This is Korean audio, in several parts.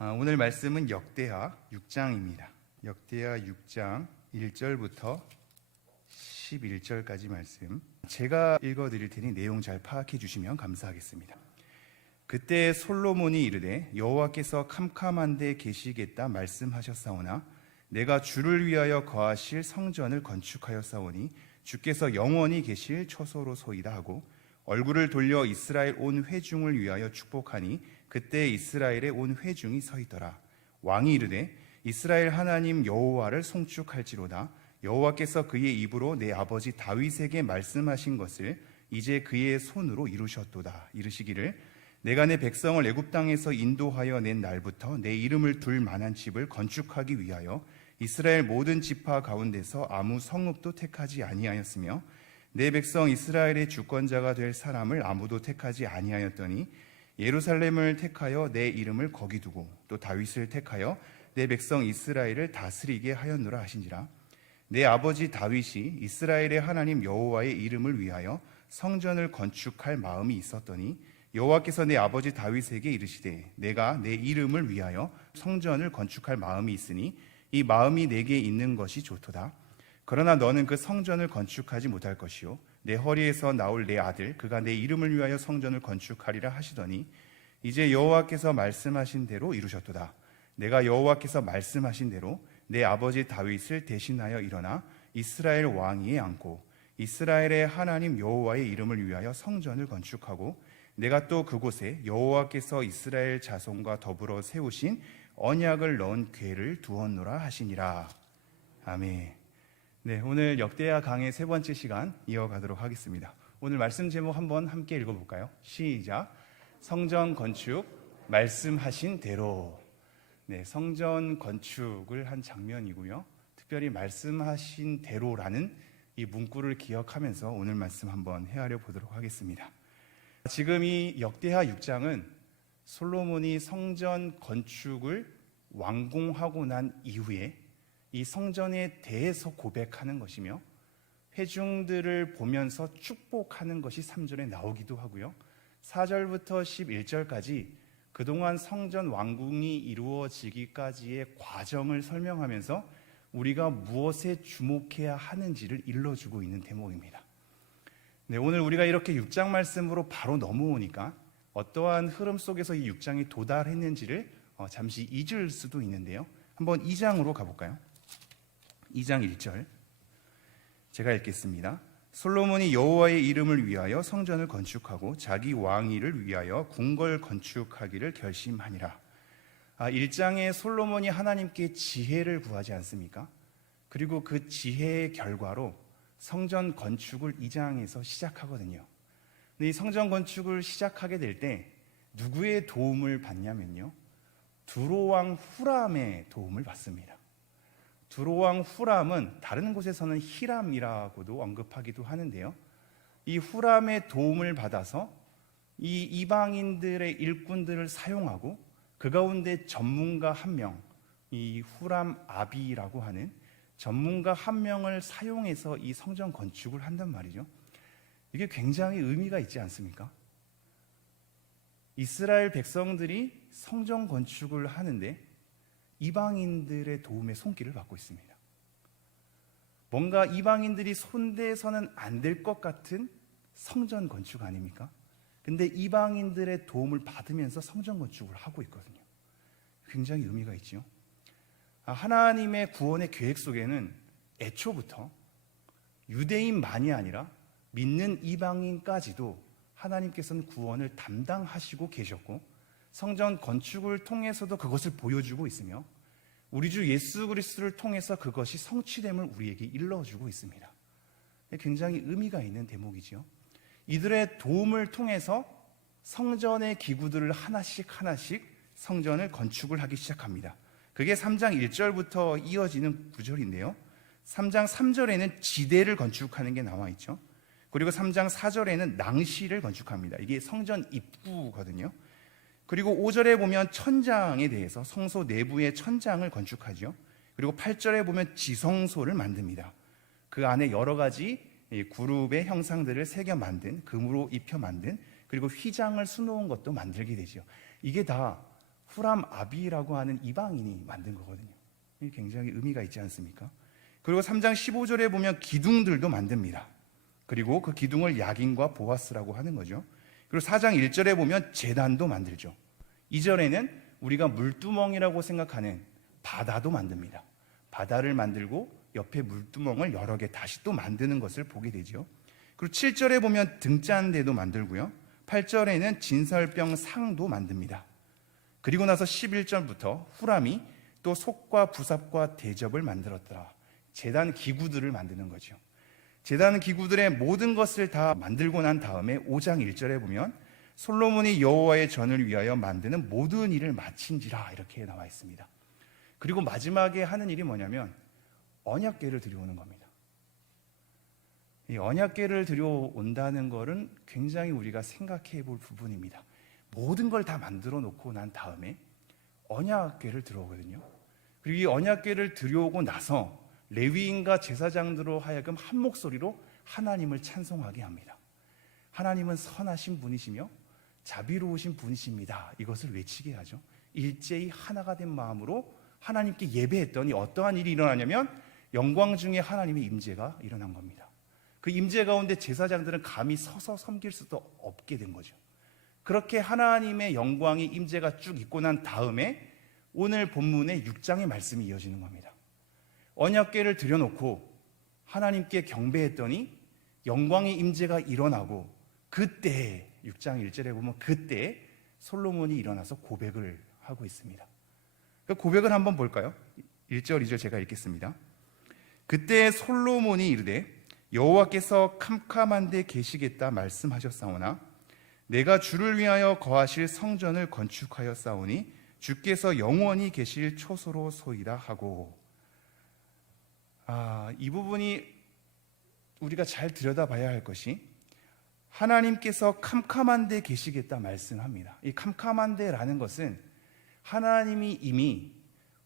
오늘 말씀은 역대하 6장입니다. 역대하 6장 1절부터 11절까지 말씀 제가 읽어드릴 테니 내용 잘 파악해 주시면 감사하겠습니다. 그때 솔로몬이 이르되 여호와께서 캄캄한 데 계시겠다 말씀하셨사오나 내가 주를 위하여 거하실 성전을 건축하였사오니 주께서 영원히 계실 처소로소이다 하고 얼굴을 돌려 이스라엘 온 회중을 위하여 축복하니 그때 이스라엘의 온 회중이 서 있더라. 왕이 이르되 이스라엘 하나님 여호와를 송축할지로다. 여호와께서 그의 입으로 내 아버지 다윗에게 말씀하신 것을 이제 그의 손으로 이루셨도다. 이르시기를 내가 내 백성을 애굽 땅에서 인도하여 낸 날부터 내 이름을 둘 만한 집을 건축하기 위하여 이스라엘 모든 지파 가운데서 아무 성읍도 택하지 아니하였으며 내 백성 이스라엘의 주권자가 될 사람을 아무도 택하지 아니하였더니 예루살렘을 택하여 내 이름을 거기 두고 또 다윗을 택하여 내 백성 이스라엘을 다스리게 하였노라 하신지라. 내 아버지 다윗이 이스라엘의 하나님 여호와의 이름을 위하여 성전을 건축할 마음이 있었더니 여호와께서 내 아버지 다윗에게 이르시되 내가 내 이름을 위하여 성전을 건축할 마음이 있으니 이 마음이 내게 있는 것이 좋도다. 그러나 너는 그 성전을 건축하지 못할 것이요 내 허리에서 나올 내 아들 그가 내 이름을 위하여 성전을 건축하리라 하시더니 이제 여호와께서 말씀하신 대로 이루셨도다. 내가 여호와께서 말씀하신 대로 내 아버지 다윗을 대신하여 일어나 이스라엘 왕위에 앉고 이스라엘의 하나님 여호와의 이름을 위하여 성전을 건축하고 내가 또 그곳에 여호와께서 이스라엘 자손과 더불어 세우신 언약을 넣은 궤를 두었노라 하시니라. 아멘. 네, 오늘 역대하 강의 세 번째 시간 이어가도록 하겠습니다. 오늘 말씀 제목 한번 함께 읽어볼까요? 시작. 성전 건축 말씀하신 대로. 네, 성전 건축을 한 장면이고요. 특별히 말씀하신 대로라는 이 문구를 기억하면서 오늘 말씀 한번 헤아려 보도록 하겠습니다. 지금 이 역대하 6장은 솔로몬이 성전 건축을 완공하고 난 이후에 이 성전에 대해서 고백하는 것이며 회중들을 보면서 축복하는 것이 3절에 나오기도 하고요. 4절부터 11절까지 그동안 성전 완공이 이루어지기까지의 과정을 설명하면서 우리가 무엇에 주목해야 하는지를 일러주고 있는 대목입니다. 네, 오늘 우리가 이렇게 6장 말씀으로 바로 넘어오니까 어떠한 흐름 속에서 이 6장이 도달했는지를 잠시 잊을 수도 있는데요. 한번 2장으로 가볼까요? 2장 1절 제가 읽겠습니다. 솔로몬이 여호와의 이름을 위하여 성전을 건축하고 자기 왕위를 위하여 궁궐 건축하기를 결심하니라. 1장에 솔로몬이 하나님께 지혜를 구하지 않습니까? 그리고 그 지혜의 결과로 성전 건축을 2장에서 시작하거든요. 근데 이 성전 건축을 시작하게 될 때 누구의 도움을 받냐면요, 두로왕 후람의 도움을 받습니다. 두로왕 후람은 다른 곳에서는 히람이라고도 언급하기도 하는데요, 이 후람의 도움을 받아서 이 이방인들의 일꾼들을 사용하고 그 가운데 전문가 한 명, 이 후람 아비라고 하는 전문가 한 명을 사용해서 이 성전 건축을 한단 말이죠. 이게 굉장히 의미가 있지 않습니까? 이스라엘 백성들이 성전 건축을 하는데 이방인들의 도움의 손길을 받고 있습니다. 뭔가 이방인들이 손대서는 안 될 것 같은 성전 건축 아닙니까? 근데 이방인들의 도움을 받으면서 성전 건축을 하고 있거든요. 굉장히 의미가 있죠. 하나님의 구원의 계획 속에는 애초부터 유대인만이 아니라 믿는 이방인까지도 하나님께서는 구원을 담당하시고 계셨고 성전 건축을 통해서도 그것을 보여주고 있으며 우리 주 예수 그리스도를 통해서 그것이 성취됨을 우리에게 일러주고 있습니다. 굉장히 의미가 있는 대목이죠. 이들의 도움을 통해서 성전의 기구들을 하나씩 성전을 건축을 하기 시작합니다. 그게 3장 1절부터 이어지는 구절인데요, 3장 3절에는 지대를 건축하는 게 나와 있죠. 그리고 3장 4절에는 낭시를 건축합니다. 이게 성전 입구거든요. 그리고 5절에 보면 천장에 대해서 성소 내부의 천장을 건축하죠. 그리고 8절에 보면 지성소를 만듭니다. 그 안에 여러 가지 그룹의 형상들을 새겨 만든, 금으로 입혀 만든, 그리고 휘장을 수놓은 것도 만들게 되죠. 이게 다 후람 아비라고 하는 이방인이 만든 거거든요. 이게 굉장히 의미가 있지 않습니까? 그리고 3장 15절에 보면 기둥들도 만듭니다. 그리고 그 기둥을 야긴과 보아스라고 하는 거죠. 그리고 4장 1절에 보면 제단도 만들죠. 2절에는 우리가 물두멍이라고 생각하는 바다도 만듭니다. 바다를 만들고 옆에 물두멍을 여러 개 다시 또 만드는 것을 보게 되죠. 그리고 7절에 보면 등잔대도 만들고요. 8절에는 진설병 상도 만듭니다. 그리고 나서 11절부터 후람이 또 속과 부삽과 대접을 만들었더라. 제단 기구들을 만드는 거죠. 제단 기구들의 모든 것을 다 만들고 난 다음에 5장 1절에 보면 솔로몬이 여호와의 전을 위하여 만드는 모든 일을 마친지라 이렇게 나와 있습니다. 그리고 마지막에 하는 일이 뭐냐면 언약궤를 들여오는 겁니다. 이 언약궤를 들여온다는 것은 굉장히 우리가 생각해 볼 부분입니다. 모든 걸 다 만들어 놓고 난 다음에 언약궤를 들어오거든요. 그리고 이 언약궤를 들여오고 나서 레위인과 제사장들로 하여금 한 목소리로 하나님을 찬송하게 합니다. 하나님은 선하신 분이시며 자비로우신 분이십니다. 이것을 외치게 하죠. 일제히 하나가 된 마음으로 하나님께 예배했더니 어떠한 일이 일어나냐면 영광 중에 하나님의 임재가 일어난 겁니다. 그 임재 가운데 제사장들은 감히 서서 섬길 수도 없게 된 거죠. 그렇게 하나님의 영광이 임재가 쭉 있고 난 다음에 오늘 본문의 6장의 말씀이 이어지는 겁니다. 언약궤를 들여놓고 하나님께 경배했더니 영광의 임재가 일어나고 그때 6장 1절에 보면 그때 솔로몬이 일어나서 고백을 하고 있습니다. 그 고백을 한번 볼까요? 1절 2절 제가 읽겠습니다. 그때 솔로몬이 이르되 여호와께서 캄캄한 데 계시겠다 말씀하셨사오나 내가 주를 위하여 거하실 성전을 건축하였사오니 주께서 영원히 계실 초소로 소이다 하고, 이 부분이 우리가 잘 들여다봐야 할 것이 하나님께서 캄캄한 데 계시겠다 말씀합니다. 이 캄캄한 데라는 것은 하나님이 이미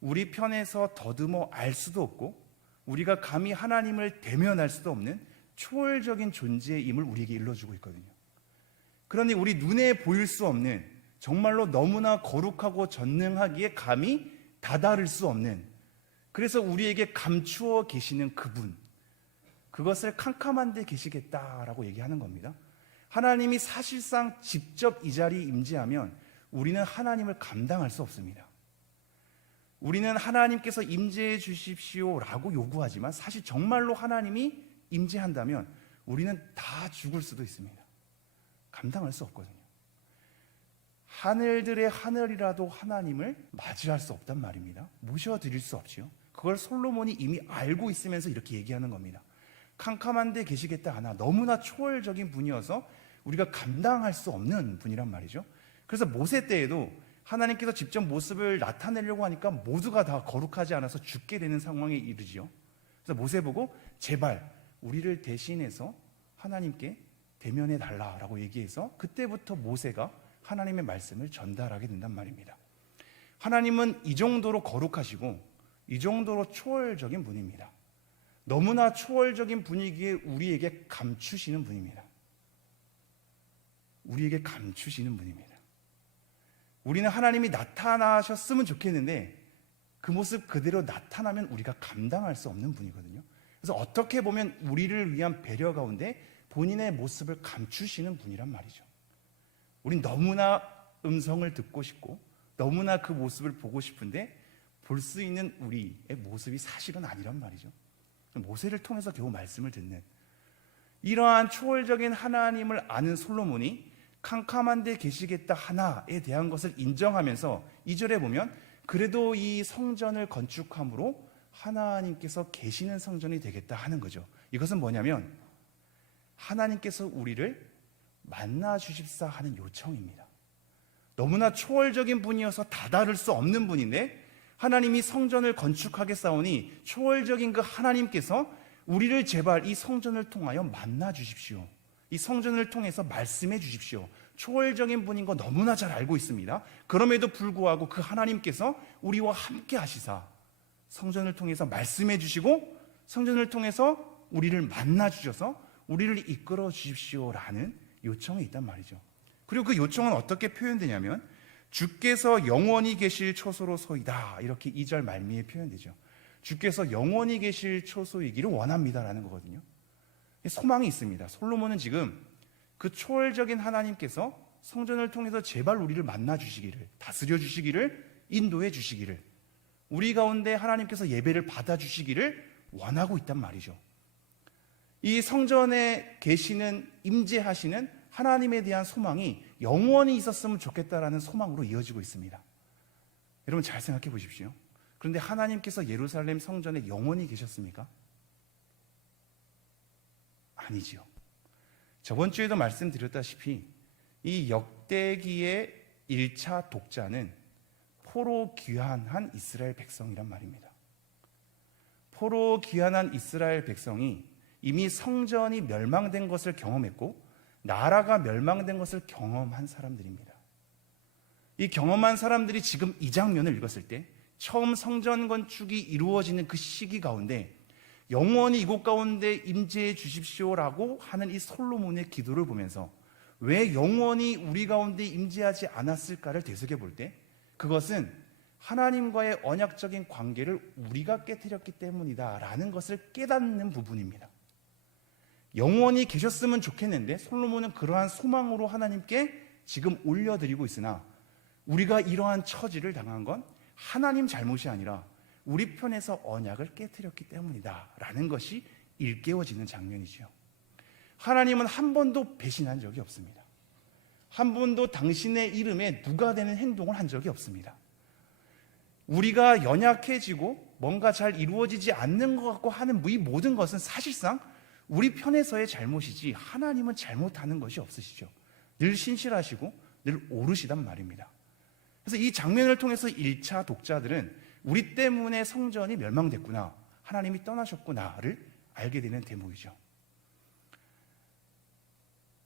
우리 편에서 더듬어 알 수도 없고 우리가 감히 하나님을 대면할 수도 없는 초월적인 존재임을 우리에게 일러주고 있거든요. 그러니 우리 눈에 보일 수 없는 정말로 너무나 거룩하고 전능하기에 감히 다다를 수 없는, 그래서 우리에게 감추어 계시는 그분, 그것을 캄캄한 데 계시겠다라고 얘기하는 겁니다. 하나님이 사실상 직접 이 자리에 임재하면 우리는 하나님을 감당할 수 없습니다. 우리는 하나님께서 임재해 주십시오라고 요구하지만 사실 정말로 하나님이 임재한다면 우리는 다 죽을 수도 있습니다. 감당할 수 없거든요. 하늘들의 하늘이라도 하나님을 맞이할 수 없단 말입니다. 모셔드릴 수 없지요. 그걸 솔로몬이 이미 알고 있으면서 이렇게 얘기하는 겁니다. 캄캄한 데 계시겠다 하나 너무나 초월적인 분이어서 우리가 감당할 수 없는 분이란 말이죠. 그래서 모세 때에도 하나님께서 직접 모습을 나타내려고 하니까 모두가 다 거룩하지 않아서 죽게 되는 상황에 이르지요. 그래서 모세 보고 제발 우리를 대신해서 하나님께 대면해 달라라고 얘기해서 그때부터 모세가 하나님의 말씀을 전달하게 된단 말입니다. 하나님은 이 정도로 거룩하시고 이 정도로 초월적인 분입니다. 너무나 초월적인 분이기에 우리에게 감추시는 분입니다. 우리에게 감추시는 분입니다. 우리는 하나님이 나타나셨으면 좋겠는데 그 모습 그대로 나타나면 우리가 감당할 수 없는 분이거든요. 그래서 어떻게 보면 우리를 위한 배려 가운데 본인의 모습을 감추시는 분이란 말이죠. 우린 너무나 음성을 듣고 싶고 너무나 그 모습을 보고 싶은데 볼 수 있는 우리의 모습이 사실은 아니란 말이죠. 모세를 통해서 겨우 말씀을 듣는 이러한 초월적인 하나님을 아는 솔로몬이 캄캄한 데 계시겠다 하나에 대한 것을 인정하면서 2절에 보면 그래도 이 성전을 건축함으로 하나님께서 계시는 성전이 되겠다 하는 거죠. 이것은 뭐냐면 하나님께서 우리를 만나 주십사 하는 요청입니다. 너무나 초월적인 분이어서 다다를 수 없는 분인데 하나님이 성전을 건축하겠사오니 초월적인 그 하나님께서 우리를 제발 이 성전을 통하여 만나 주십시오. 이 성전을 통해서 말씀해 주십시오. 초월적인 분인 거 너무나 잘 알고 있습니다. 그럼에도 불구하고 그 하나님께서 우리와 함께 하시사 성전을 통해서 말씀해 주시고 성전을 통해서 우리를 만나 주셔서 우리를 이끌어 주십시오라는 요청이 있단 말이죠. 그리고 그 요청은 어떻게 표현되냐면 주께서 영원히 계실 초소로소이다. 이렇게 2절 말미에 표현되죠. 주께서 영원히 계실 초소이기를 원합니다라는 거거든요. 소망이 있습니다. 솔로몬은 지금 그 초월적인 하나님께서 성전을 통해서 제발 우리를 만나 주시기를, 다스려 주시기를, 인도해 주시기를, 우리 가운데 하나님께서 예배를 받아 주시기를 원하고 있단 말이죠. 이 성전에 계시는, 임재하시는 하나님에 대한 소망이 영원히 있었으면 좋겠다라는 소망으로 이어지고 있습니다. 여러분 잘 생각해 보십시오. 그런데 하나님께서 예루살렘 성전에 영원히 계셨습니까? 아니지요. 저번 주에도 말씀드렸다시피 이 역대기의 1차 독자는 포로 귀환한 이스라엘 백성이란 말입니다. 포로 귀환한 이스라엘 백성이 이미 성전이 멸망된 것을 경험했고 나라가 멸망된 것을 경험한 사람들입니다. 이 경험한 사람들이 지금 이 장면을 읽었을 때 처음 성전 건축이 이루어지는 그 시기 가운데 영원히 이곳 가운데 임재해 주십시오라고 하는 이 솔로몬의 기도를 보면서 왜 영원히 우리 가운데 임재하지 않았을까를 되새겨 볼 때 그것은 하나님과의 언약적인 관계를 우리가 깨뜨렸기 때문이다라는 것을 깨닫는 부분입니다. 영원히 계셨으면 좋겠는데 솔로몬은 그러한 소망으로 하나님께 지금 올려드리고 있으나 우리가 이러한 처지를 당한 건 하나님 잘못이 아니라 우리 편에서 언약을 깨뜨렸기 때문이다 라는 것이 일깨워지는 장면이죠. 하나님은 한 번도 배신한 적이 없습니다. 한 번도 당신의 이름에 누가 되는 행동을 한 적이 없습니다. 우리가 연약해지고 뭔가 잘 이루어지지 않는 것 같고 하는 이 모든 것은 사실상 우리 편에서의 잘못이지 하나님은 잘못하는 것이 없으시죠. 늘 신실하시고 늘 옳으시단 말입니다. 그래서 이 장면을 통해서 1차 독자들은 우리 때문에 성전이 멸망됐구나, 하나님이 떠나셨구나를 알게 되는 대목이죠.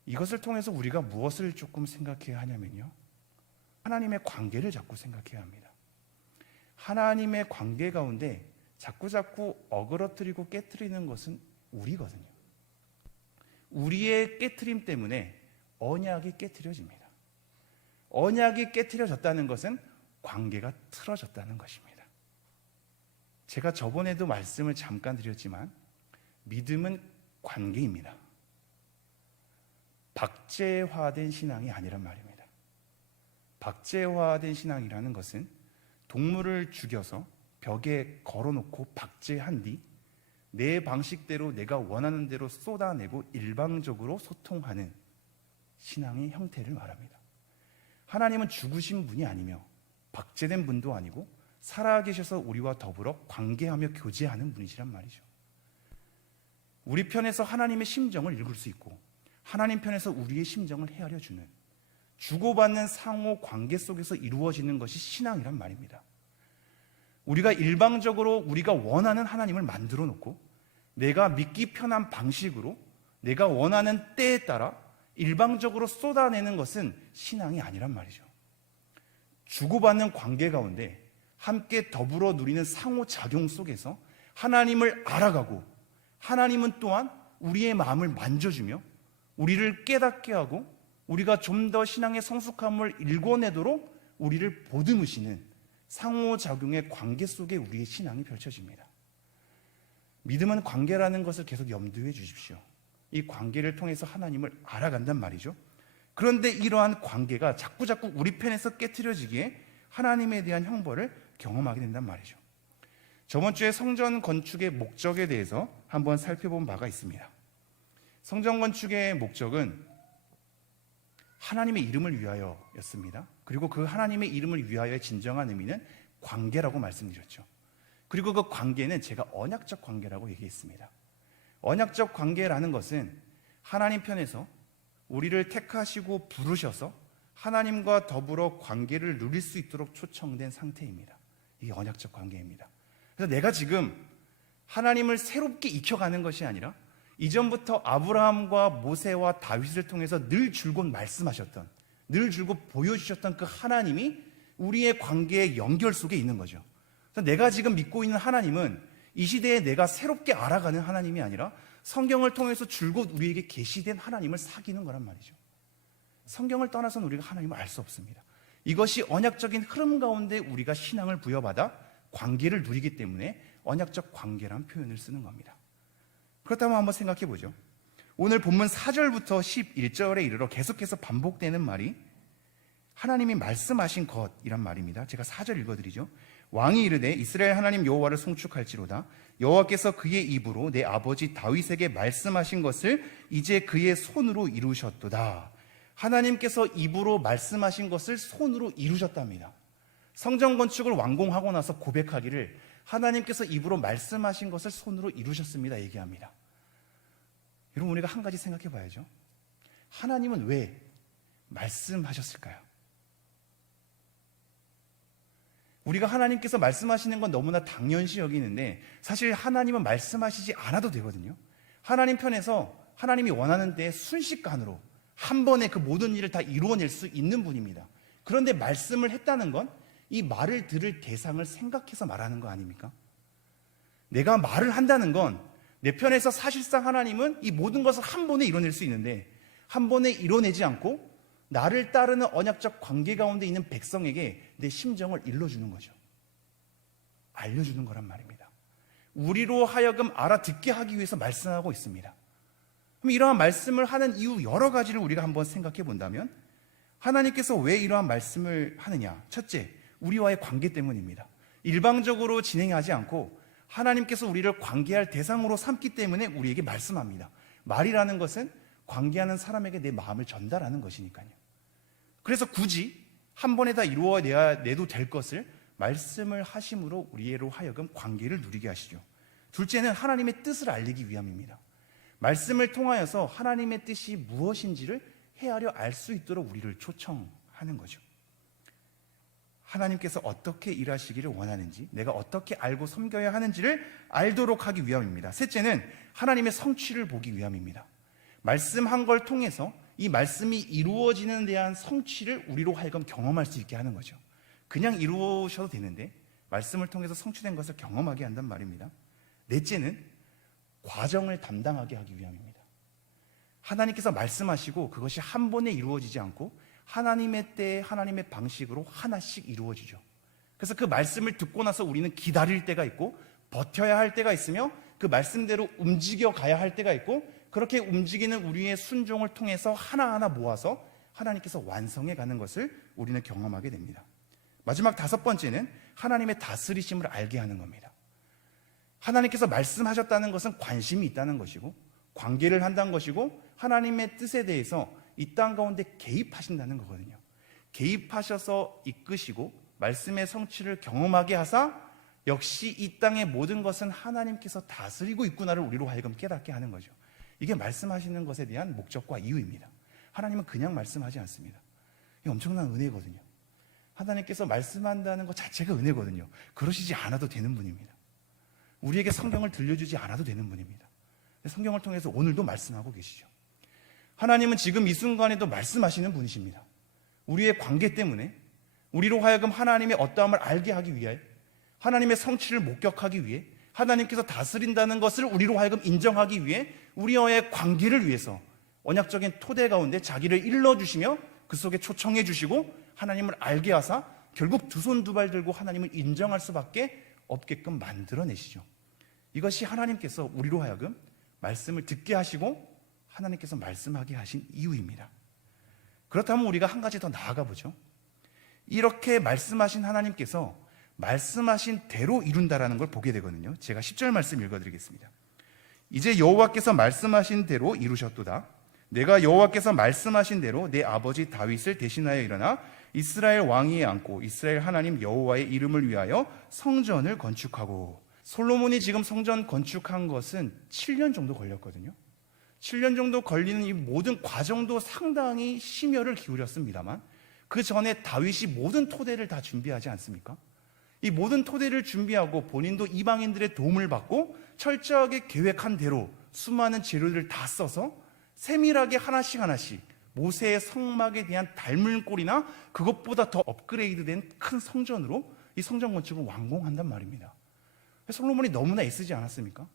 이것을 통해서 우리가 무엇을 조금 생각해야 하냐면요, 하나님의 관계를 자꾸 생각해야 합니다. 하나님의 관계 가운데 자꾸 어그러뜨리고 깨트리는 것은 우리거든요. 우리의 깨트림 때문에 언약이 깨트려집니다. 언약이 깨트려졌다는 것은 관계가 틀어졌다는 것입니다. 제가 저번에도 말씀을 잠깐 드렸지만 믿음은 관계입니다. 박제화된 신앙이 아니란 말입니다. 박제화된 신앙이라는 것은 동물을 죽여서 벽에 걸어놓고 박제한 뒤 내 방식대로 내가 원하는 대로 쏟아내고 일방적으로 소통하는 신앙의 형태를 말합니다. 하나님은 죽으신 분이 아니며 박제된 분도 아니고 살아계셔서 우리와 더불어 관계하며 교제하는 분이시란 말이죠. 우리 편에서 하나님의 심정을 읽을 수 있고 하나님 편에서 우리의 심정을 헤아려주는 주고받는 상호 관계 속에서 이루어지는 것이 신앙이란 말입니다. 우리가 일방적으로 우리가 원하는 하나님을 만들어 놓고 내가 믿기 편한 방식으로 내가 원하는 때에 따라 일방적으로 쏟아내는 것은 신앙이 아니란 말이죠. 주고받는 관계 가운데 함께 더불어 누리는 상호작용 속에서 하나님을 알아가고 하나님은 또한 우리의 마음을 만져주며 우리를 깨닫게 하고 우리가 좀 더 신앙의 성숙함을 일궈내도록 우리를 보듬으시는 상호작용의 관계 속에 우리의 신앙이 펼쳐집니다. 믿음은 관계라는 것을 계속 염두에 주십시오. 이 관계를 통해서 하나님을 알아간단 말이죠. 그런데 이러한 관계가 자꾸 우리 편에서 깨트려지기에 하나님에 대한 형벌을 경험하게 된단 말이죠. 저번 주에 성전 건축의 목적에 대해서 한번 살펴본 바가 있습니다. 성전 건축의 목적은 하나님의 이름을 위하여였습니다. 그리고 그 하나님의 이름을 위하여의 진정한 의미는 관계라고 말씀드렸죠. 그리고 그 관계는 제가 언약적 관계라고 얘기했습니다. 언약적 관계라는 것은 하나님 편에서 우리를 택하시고 부르셔서 하나님과 더불어 관계를 누릴 수 있도록 초청된 상태입니다. 이게 언약적 관계입니다. 그래서 내가 지금 하나님을 새롭게 익혀가는 것이 아니라 이전부터 아브라함과 모세와 다윗을 통해서 늘 줄곧 말씀하셨던, 늘 줄곧 보여주셨던 그 하나님이 우리의 관계의 연결 속에 있는 거죠. 그래서 내가 지금 믿고 있는 하나님은 이 시대에 내가 새롭게 알아가는 하나님이 아니라 성경을 통해서 줄곧 우리에게 계시된 하나님을 사귀는 거란 말이죠. 성경을 떠나서는 우리가 하나님을 알 수 없습니다. 이것이 언약적인 흐름 가운데 우리가 신앙을 부여받아 관계를 누리기 때문에 언약적 관계란 표현을 쓰는 겁니다. 그렇다면 한번 생각해 보죠. 오늘 본문 4절부터 11절에 이르러 계속해서 반복되는 말이 하나님이 말씀하신 것이란 말입니다. 제가 4절 읽어드리죠. 왕이 이르되 이스라엘 하나님 여호와를 송축할지로다. 여호와께서 그의 입으로 내 아버지 다윗에게 말씀하신 것을 이제 그의 손으로 이루셨도다. 하나님께서 입으로 말씀하신 것을 손으로 이루셨답니다. 성전 건축을 완공하고 나서 고백하기를 하나님께서 입으로 말씀하신 것을 손으로 이루셨습니다 얘기합니다. 여러분, 우리가 한 가지 생각해 봐야죠. 하나님은 왜 말씀하셨을까요? 우리가 하나님께서 말씀하시는 건 너무나 당연시 여기는데 사실 하나님은 말씀하시지 않아도 되거든요. 하나님 편에서 하나님이 원하는 데 순식간으로 한 번에 그 모든 일을 다 이루어낼 수 있는 분입니다. 그런데 말씀을 했다는 건 이 말을 들을 대상을 생각해서 말하는 거 아닙니까? 내가 말을 한다는 건 내 편에서 사실상 하나님은 이 모든 것을 한 번에 이뤄낼 수 있는데 한 번에 이뤄내지 않고 나를 따르는 언약적 관계 가운데 있는 백성에게 내 심정을 일러주는 거죠. 알려주는 거란 말입니다. 우리로 하여금 알아듣게 하기 위해서 말씀하고 있습니다. 그럼 이러한 말씀을 하는 이유 여러 가지를 우리가 한번 생각해 본다면 하나님께서 왜 이러한 말씀을 하느냐? 첫째, 우리와의 관계 때문입니다. 일방적으로 진행하지 않고 하나님께서 우리를 관계할 대상으로 삼기 때문에 우리에게 말씀합니다. 말이라는 것은 관계하는 사람에게 내 마음을 전달하는 것이니까요. 그래서 굳이 한 번에 다 이루어내도 될 것을 말씀을 하심으로 우리로 하여금 관계를 누리게 하시죠. 둘째는 하나님의 뜻을 알리기 위함입니다. 말씀을 통하여서 하나님의 뜻이 무엇인지를 헤아려 알 수 있도록 우리를 초청하는 거죠. 하나님께서 어떻게 일하시기를 원하는지, 내가 어떻게 알고 섬겨야 하는지를 알도록 하기 위함입니다. 셋째는 하나님의 성취를 보기 위함입니다. 말씀한 걸 통해서 이 말씀이 이루어지는 대한 성취를 우리로 하여금 경험할 수 있게 하는 거죠. 그냥 이루셔도 되는데 말씀을 통해서 성취된 것을 경험하게 한단 말입니다. 넷째는 과정을 담당하게 하기 위함입니다. 하나님께서 말씀하시고 그것이 한 번에 이루어지지 않고 하나님의 때에 하나님의 방식으로 하나씩 이루어지죠. 그래서 그 말씀을 듣고 나서 우리는 기다릴 때가 있고 버텨야 할 때가 있으며 그 말씀대로 움직여 가야 할 때가 있고 그렇게 움직이는 우리의 순종을 통해서 하나하나 모아서 하나님께서 완성해 가는 것을 우리는 경험하게 됩니다. 마지막 다섯 번째는 하나님의 다스리심을 알게 하는 겁니다. 하나님께서 말씀하셨다는 것은 관심이 있다는 것이고 관계를 한다는 것이고 하나님의 뜻에 대해서 이 땅 가운데 개입하신다는 거거든요. 개입하셔서 이끄시고 말씀의 성취를 경험하게 하사 역시 이 땅의 모든 것은 하나님께서 다스리고 있구나를 우리로 하여금 깨닫게 하는 거죠. 이게 말씀하시는 것에 대한 목적과 이유입니다. 하나님은 그냥 말씀하지 않습니다. 이게 엄청난 은혜거든요. 하나님께서 말씀한다는 것 자체가 은혜거든요. 그러시지 않아도 되는 분입니다. 우리에게 성경을 들려주지 않아도 되는 분입니다. 성경을 통해서 오늘도 말씀하고 계시죠. 하나님은 지금 이 순간에도 말씀하시는 분이십니다. 우리의 관계 때문에 우리로 하여금 하나님의 어떠함을 알게 하기 위해 하나님의 성취를 목격하기 위해 하나님께서 다스린다는 것을 우리로 하여금 인정하기 위해 우리와의 관계를 위해서 언약적인 토대 가운데 자기를 일러주시며 그 속에 초청해 주시고 하나님을 알게 하사 결국 두 손 두 발 들고 하나님을 인정할 수밖에 없게끔 만들어내시죠. 이것이 하나님께서 우리로 하여금 말씀을 듣게 하시고 하나님께서 말씀하게 하신 이유입니다. 그렇다면 우리가 한 가지 더 나아가 보죠. 이렇게 말씀하신 하나님께서 말씀하신 대로 이룬다라는 걸 보게 되거든요. 제가 10절 말씀 읽어드리겠습니다. 이제 여호와께서 말씀하신 대로 이루셨도다. 내가 여호와께서 말씀하신 대로 내 아버지 다윗을 대신하여 일어나 이스라엘 왕위에 앉고 이스라엘 하나님 여호와의 이름을 위하여 성전을 건축하고. 솔로몬이 지금 성전 건축한 것은 7년 정도 걸렸거든요. 7년 정도 걸리는 이 모든 과정도 상당히 심혈을 기울였습니다만 그 전에 다윗이 모든 토대를 다 준비하지 않습니까? 이 모든 토대를 준비하고 본인도 이방인들의 도움을 받고 철저하게 계획한 대로 수많은 재료들을 다 써서 세밀하게 하나씩 하나씩 모세의 성막에 대한 닮은 꼴이나 그것보다 더 업그레이드된 큰 성전으로 이 성전 건축을 완공한단 말입니다. 솔로몬이 너무나 애쓰지 않았습니까?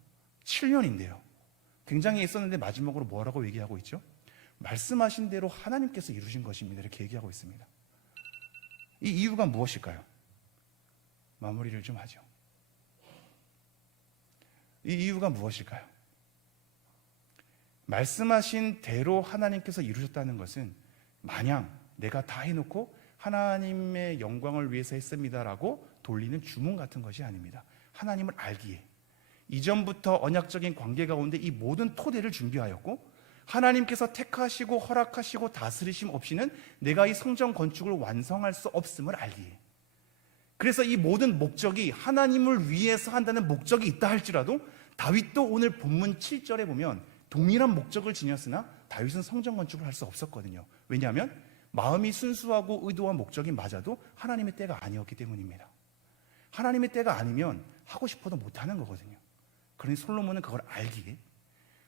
7년인데요. 굉장히 애썼는데 마지막으로 뭐라고 얘기하고 있죠? 말씀하신 대로 하나님께서 이루신 것입니다. 이렇게 얘기하고 있습니다. 이 이유가 무엇일까요? 마무리를 좀 하죠. 이 이유가 무엇일까요? 말씀하신 대로 하나님께서 이루셨다는 것은 마냥 내가 다 해놓고 하나님의 영광을 위해서 했습니다라고 돌리는 주문 같은 것이 아닙니다. 하나님을 알기에 이전부터 언약적인 관계 가운데 이 모든 토대를 준비하였고, 하나님께서 택하시고 허락하시고 다스리심 없이는 내가 이 성전 건축을 완성할 수 없음을 알기에, 그래서 이 모든 목적이 하나님을 위해서 한다는 목적이 있다 할지라도 다윗도 오늘 본문 7절에 보면 동일한 목적을 지녔으나 다윗은 성전 건축을 할 수 없었거든요. 왜냐하면 마음이 순수하고 의도와 목적이 맞아도 하나님의 때가 아니었기 때문입니다. 하나님의 때가 아니면 하고 싶어도 못하는 거거든요. 그러니 솔로몬은 그걸 알기에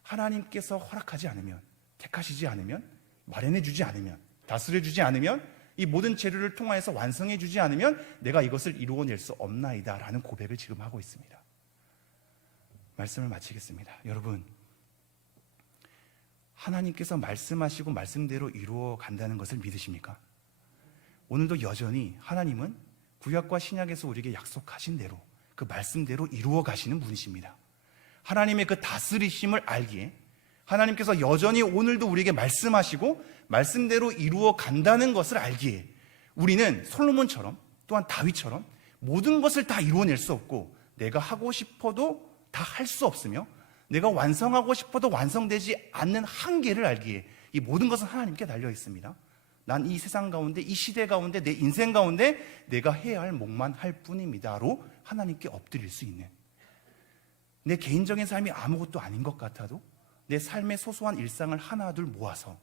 하나님께서 허락하지 않으면, 택하시지 않으면, 마련해 주지 않으면, 다스려 주지 않으면, 이 모든 재료를 통하여서 완성해 주지 않으면 내가 이것을 이루어낼 수 없나이다 라는 고백을 지금 하고 있습니다. 말씀을 마치겠습니다. 여러분, 하나님께서 말씀하시고 말씀대로 이루어 간다는 것을 믿으십니까? 오늘도 여전히 하나님은 구약과 신약에서 우리에게 약속하신 대로 그 말씀대로 이루어 가시는 분이십니다. 하나님의 그 다스리심을 알기에 하나님께서 여전히 오늘도 우리에게 말씀하시고 말씀대로 이루어 간다는 것을 알기에 우리는 솔로몬처럼 또한 다윗처럼 모든 것을 다 이루어낼 수 없고 내가 하고 싶어도 다 할 수 없으며 내가 완성하고 싶어도 완성되지 않는 한계를 알기에 이 모든 것은 하나님께 달려 있습니다. 난 이 세상 가운데, 이 시대 가운데, 내 인생 가운데 내가 해야 할 몫만 할 뿐입니다로 하나님께 엎드릴 수 있는, 내 개인적인 삶이 아무것도 아닌 것 같아도 내 삶의 소소한 일상을 하나둘 모아서,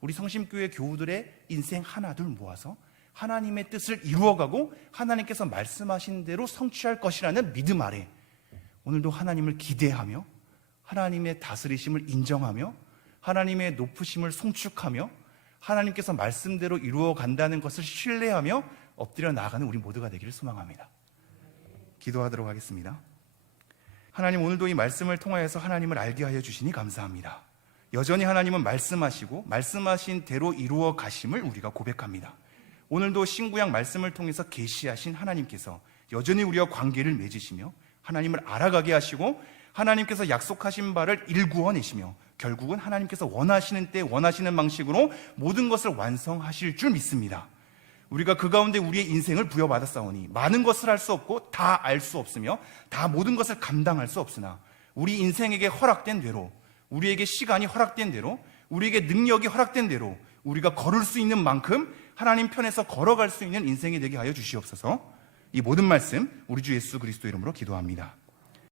우리 성심교회 교우들의 인생 하나둘 모아서 하나님의 뜻을 이루어가고 하나님께서 말씀하신 대로 성취할 것이라는 믿음 아래 오늘도 하나님을 기대하며 하나님의 다스리심을 인정하며 하나님의 높으심을 송축하며 하나님께서 말씀대로 이루어 간다는 것을 신뢰하며 엎드려 나아가는 우리 모두가 되기를 소망합니다. 기도하도록 하겠습니다. 하나님, 오늘도 이 말씀을 통하여서 하나님을 알게 하여 주시니 감사합니다. 여전히 하나님은 말씀하시고 말씀하신 대로 이루어 가심을 우리가 고백합니다. 오늘도 신구약 말씀을 통해서 계시하신 하나님께서 여전히 우리와 관계를 맺으시며 하나님을 알아가게 하시고 하나님께서 약속하신 바를 일구어내시며 결국은 하나님께서 원하시는 때 원하시는 방식으로 모든 것을 완성하실 줄 믿습니다. 우리가 그 가운데 우리의 인생을 부여받았사오니 많은 것을 할 수 없고 다 알 수 없으며 다 모든 것을 감당할 수 없으나 우리 인생에게 허락된 대로, 우리에게 시간이 허락된 대로, 우리에게 능력이 허락된 대로 우리가 걸을 수 있는 만큼 하나님 편에서 걸어갈 수 있는 인생이 되게 하여 주시옵소서. 이 모든 말씀 우리 주 예수 그리스도 이름으로 기도합니다.